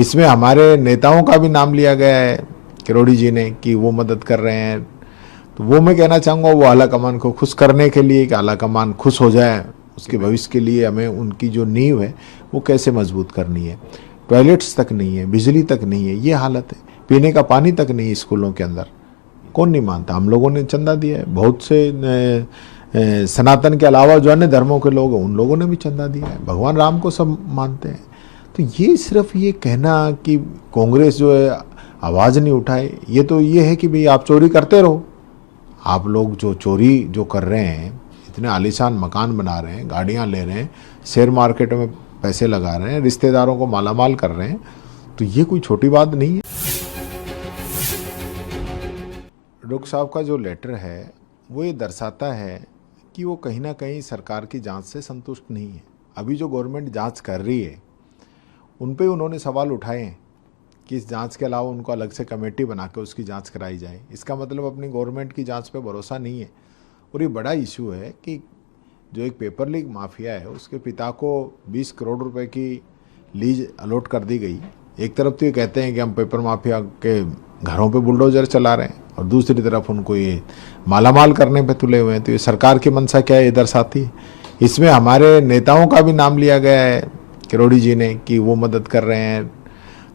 इसमें हमारे नेताओं का भी नाम लिया गया है किरोड़ी जी ने कि वो मदद कर रहे हैं। तो वो मैं कहना चाहूँगा, वो आला कमान को खुश करने के लिए कि आला कमान खुश हो जाए, उसके भविष्य के लिए हमें उनकी जो नींव है वो कैसे मजबूत करनी है। टॉयलेट्स तक नहीं है, बिजली तक नहीं है, ये हालत है। पीने का पानी तक नहीं है स्कूलों के अंदर। कौन नहीं मानता? हम लोगों ने चंदा दिया है, बहुत से सनातन के अलावा जो अन्य धर्मों के लोग हैं उन लोगों ने भी चंदा दिया है। भगवान राम को सब मानते हैं। तो ये सिर्फ ये कहना कि कांग्रेस जो है आवाज़ नहीं उठाए, ये तो ये है कि भाई आप चोरी करते रहो। आप लोग जो चोरी जो कर रहे हैं, इतने आलीशान मकान बना रहे हैं, गाड़ियां ले रहे हैं, शेयर मार्केट में पैसे लगा रहे हैं, रिश्तेदारों को मालामाल कर रहे हैं, तो ये कोई छोटी बात नहीं है। डॉक्टर साहब का जो लेटर है वो ये दर्शाता है कि वो कहीं ना कहीं सरकार की जांच से संतुष्ट नहीं है। अभी जो गवर्नमेंट जांच कर रही है उन पे उन्होंने सवाल उठाए हैं कि इस जांच के अलावा उनको अलग से कमेटी बना के उसकी जांच कराई जाए। इसका मतलब अपनी गवर्नमेंट की जांच पे भरोसा नहीं है। और ये बड़ा इशू है कि जो एक पेपर लीक माफिया है उसके पिता को 20 करोड़ रुपए की लीज अलॉट कर दी गई। एक तरफ तो ये कहते हैं कि हम पेपर माफिया के घरों पे बुलडोजर चला रहे हैं और दूसरी तरफ उनको ये मालामाल करने पे तुले हुए हैं। तो ये सरकार की मंशा क्या है ये दर्शाती है। इसमें हमारे नेताओं का भी नाम लिया गया है किरोड़ी जी ने कि वो मदद कर रहे हैं।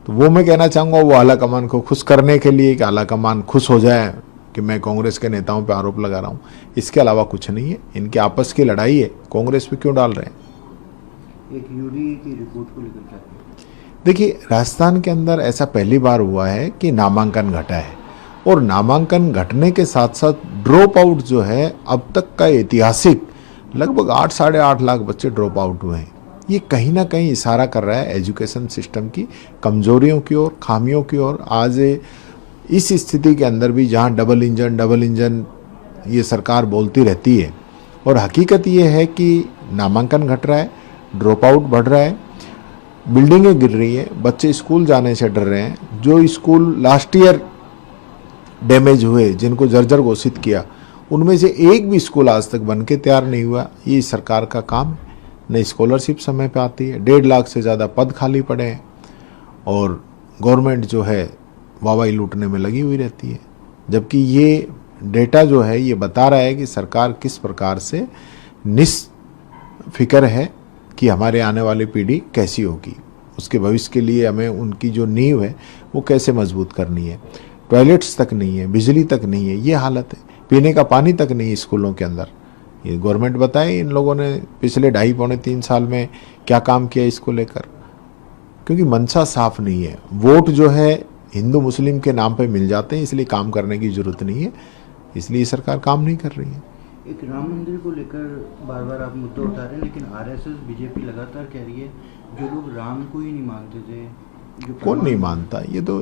तो वो मैं कहना चाहूँगा, वो आला कमान को खुश करने के लिए कि आला कमान खुश हो जाए कि मैं कांग्रेस के नेताओं पे आरोप लगा रहा हूँ। इसके अलावा कुछ नहीं है। इनके आपस की लड़ाई है, कांग्रेस पे क्यों डाल रहे हैं। एक यूडी की रिपोर्ट को लेकर क्या? देखिए, राजस्थान के अंदर ऐसा पहली बार हुआ है कि नामांकन घटा है, और नामांकन घटने के साथ साथ ड्रॉप आउट जो है अब तक का ऐतिहासिक लगभग 8 साढ़े 8 लाख बच्चे ड्रॉप आउट हुए हैं। ये कहीं ना कहीं इशारा कर रहा है एजुकेशन सिस्टम की कमजोरियों की ओर, खामियों की ओर। आज इस स्थिति के अंदर भी जहाँ डबल इंजन ये सरकार बोलती रहती है, और हकीकत ये है कि नामांकन घट रहा है, ड्रॉप आउट बढ़ रहा है, बिल्डिंगें गिर रही है, बच्चे स्कूल जाने से डर रहे हैं। जो स्कूल लास्ट ईयर डैमेज हुए, जिनको जर्जर घोषित किया, उनमें से एक भी स्कूल आज तक बन के तैयार नहीं हुआ। ये सरकार का काम है। न स्कॉलरशिप समय पे आती है, 1.5 लाख से ज़्यादा पद खाली पड़े हैं, और गवर्नमेंट जो है वाहवाही लूटने में लगी हुई रहती है। जबकि ये डेटा जो है ये बता रहा है कि सरकार किस प्रकार से निस्फिक्र है कि हमारे आने वाली पीढ़ी कैसी होगी, उसके भविष्य के लिए हमें उनकी जो नींव है वो कैसे मजबूत करनी है। टॉयलेट्स तक नहीं है, बिजली तक नहीं है, ये हालत है। पीने का पानी तक नहीं है स्कूलों के अंदर। ये गवर्नमेंट बताए इन लोगों ने पिछले 2.5-3 साल में क्या काम किया इसको लेकर। क्योंकि मंशा साफ नहीं है। वोट जो है हिंदू मुस्लिम के नाम पे मिल जाते हैं, इसलिए काम करने की जरूरत नहीं है, इसलिए सरकार काम नहीं कर रही है। एक राम मंदिर को लेकर बार बार आप मुद्दा उठा रहे हैं, लेकिन आरएसएस बीजेपी लगातार कह रही है जो लोग राम को ही नहीं मानते थे, जो कौन नहीं मानता, ये तो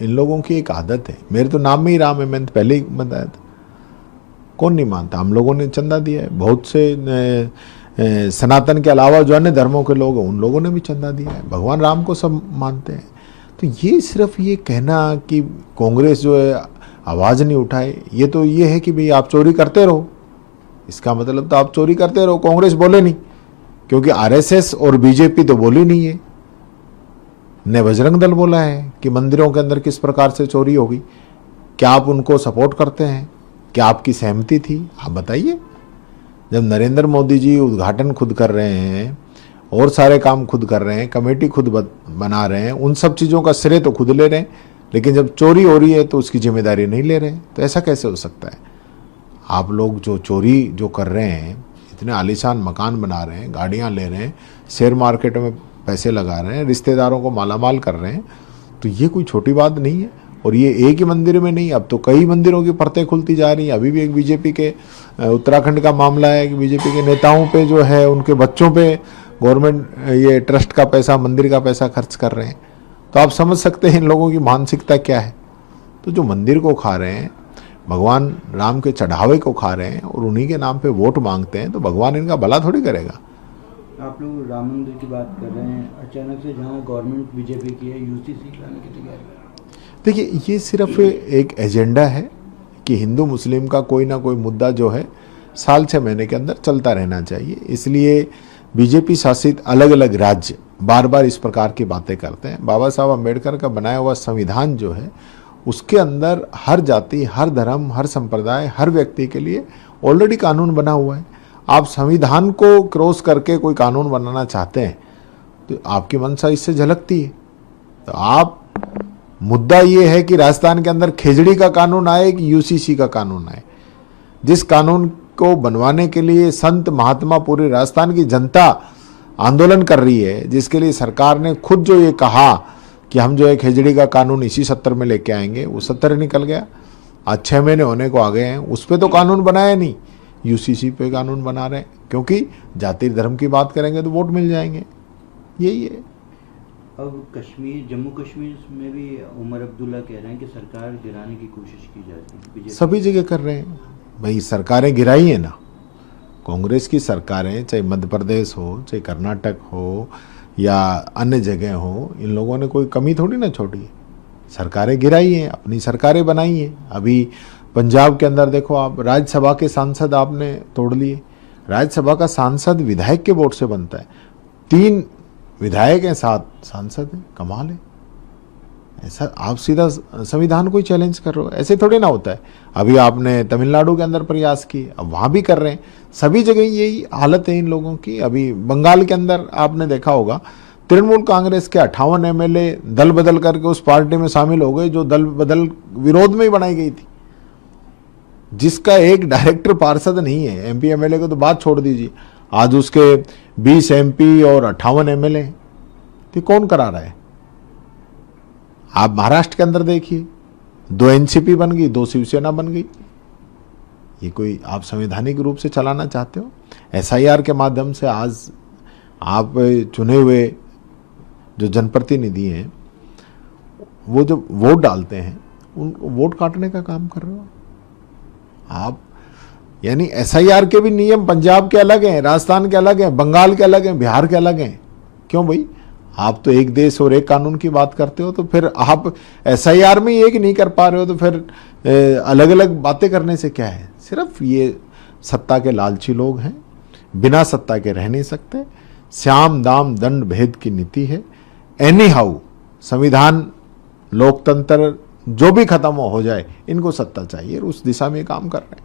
इन लोगों की एक आदत है। मेरे तो नाम में ही राम है, मैंने पहले ही बताया था। कौन नहीं मानता? हम लोगों ने चंदा दिया है, बहुत से सनातन के अलावा जो अन्य धर्मों के लोग हैं उन लोगों ने भी चंदा दिया है। भगवान राम को सब मानते हैं। तो ये सिर्फ ये कहना कि कांग्रेस जो है आवाज़ नहीं उठाए, ये तो ये है कि भाई आप चोरी करते रहो। इसका मतलब तो आप चोरी करते रहो, कांग्रेस बोले नहीं, क्योंकि आरएसएस और बीजेपी तो बोली नहीं है। ने बजरंग दल बोला है कि मंदिरों के अंदर किस प्रकार से चोरी होगी। क्या आप उनको सपोर्ट करते हैं? क्या आपकी सहमति थी? आप बताइए। जब नरेंद्र मोदी जी उद्घाटन खुद कर रहे हैं और सारे काम खुद कर रहे हैं, कमेटी खुद बना रहे हैं, उन सब चीज़ों का श्रेय तो खुद ले रहे हैं, लेकिन जब चोरी हो रही है तो उसकी जिम्मेदारी नहीं ले रहे हैं, तो ऐसा कैसे हो सकता है। आप लोग जो चोरी जो कर रहे हैं, इतने आलीशान मकान बना रहे हैं, गाड़ियां ले रहे हैं, शेयर मार्केट में पैसे लगा रहे हैं, रिश्तेदारों को मालामाल कर रहे हैं, तो ये कोई छोटी बात नहीं है। और ये एक ही मंदिर में नहीं, अब तो कई मंदिरों की परतें खुलती जा रही हैं। अभी भी एक बीजेपी के उत्तराखंड का मामला है कि बीजेपी के नेताओं पे जो है उनके बच्चों पे गवर्नमेंट ये ट्रस्ट का पैसा, मंदिर का पैसा खर्च कर रहे हैं। तो आप समझ सकते हैं इन लोगों की मानसिकता क्या है। तो जो मंदिर को खा रहे हैं, भगवान राम के चढ़ावे को खा रहे हैं और उन्हीं के नाम पे वोट मांगते हैं, तो भगवान इनका भला थोड़ी करेगा। आप लोग राम मंदिर की बात कर रहे हैं, अचानक से जहां गवर्नमेंट बीजेपी की है यूसीसी लाने की तैयारी। देखिए, ये सिर्फ एक एजेंडा है कि हिंदू मुस्लिम का कोई ना कोई मुद्दा जो है साल 6 महीने के अंदर चलता रहना चाहिए। इसलिए बीजेपी शासित अलग अलग राज्य बार बार इस प्रकार की बातें करते हैं। बाबा साहब अम्बेडकर का बनाया हुआ संविधान जो है उसके अंदर हर जाति, हर धर्म, हर संप्रदाय, हर व्यक्ति के लिए ऑलरेडी कानून बना हुआ है। आप संविधान को क्रॉस करके कोई कानून बनाना चाहते हैं तो आपकी मंशा इससे झलकती है। तो आप, मुद्दा ये है कि राजस्थान के अंदर खेजड़ी का कानून आए कि यूसीसी का कानून आए। जिस कानून को बनवाने के लिए संत महात्मा, पूरे राजस्थान की जनता आंदोलन कर रही है, जिसके लिए सरकार ने खुद जो ये कहा कि हम जो है खेजड़ी का कानून इसी सत्र में लेके आएंगे, वो सत्र निकल गया। आज 6 महीने होने को आ गए हैं, उस पर तो कानून बनाया नहीं, यूसीसी पे कानून बना रहे हैं, क्योंकि जाति धर्म की बात करेंगे तो वोट मिल जाएंगे। यही है। अब कश्मीर, जम्मू कश्मीर में भी उमर अब्दुल्ला कह रहे हैं कि सरकार गिराने की कोशिश की जाती है, बीजेपी सभी जगह कर रहे हैं भाई, सरकारें गिराई है ना। कांग्रेस की सरकारें, चाहे मध्य प्रदेश हो, चाहे कर्नाटक हो या अन्य जगह हो, इन लोगों ने कोई कमी थोड़ी ना छोड़ी है। सरकारें गिराई हैं, अपनी सरकारें बनाई हैं। अभी पंजाब के अंदर देखो आप, राज्यसभा के सांसद आपने तोड़ लिए। राज्यसभा का सांसद विधायक के वोट से बनता है, 3 विधायक हैं, 7 सांसद हैं, कमाल है। ऐसा आप सीधा संविधान को ही चैलेंज कर रहे हो, ऐसे थोड़ी ना होता है। अभी आपने तमिलनाडु के अंदर प्रयास किए, अब वहाँ भी कर रहे हैं। सभी जगह यही हालत है इन लोगों की। अभी बंगाल के अंदर आपने देखा होगा, तृणमूल कांग्रेस के 58 एमएलए दल बदल करके उस पार्टी में शामिल हो गए जो दल बदल विरोध में ही बनाई गई थी, जिसका एक डायरेक्टर पार्षद नहीं है। एमपी एमएलए को तो बात छोड़ दीजिए, आज उसके 20 एमपी और 58 एमएलए, तो कौन करा रहा है? आप महाराष्ट्र के अंदर देखिए, 2 एनसीपी बन गई, 2 शिवसेना बन गई। ये कोई आप संवैधानिक रूप से चलाना चाहते हो? एसआईआर के माध्यम से आज आप चुने हुए जो जनप्रतिनिधि हैं, वो जो वोट डालते हैं, उनको वोट काटने का काम कर रहे हो आप। यानी एसआईआर के भी नियम पंजाब के अलग हैं, राजस्थान के अलग हैं, बंगाल के अलग हैं, बिहार के अलग हैं। क्यों भाई? आप तो एक देश और एक कानून की बात करते हो, तो फिर आप एसआईआर में एक नहीं कर पा रहे हो, तो फिर अलग अलग बातें करने से क्या है? सिर्फ ये सत्ता के लालची लोग हैं, बिना सत्ता के रह नहीं सकते। श्याम दाम दंड भेद की नीति है। एनी हाउ संविधान, लोकतंत्र जो भी खत्म हो जाए, इनको सत्ता चाहिए, और उस दिशा में काम कर रहे हैं।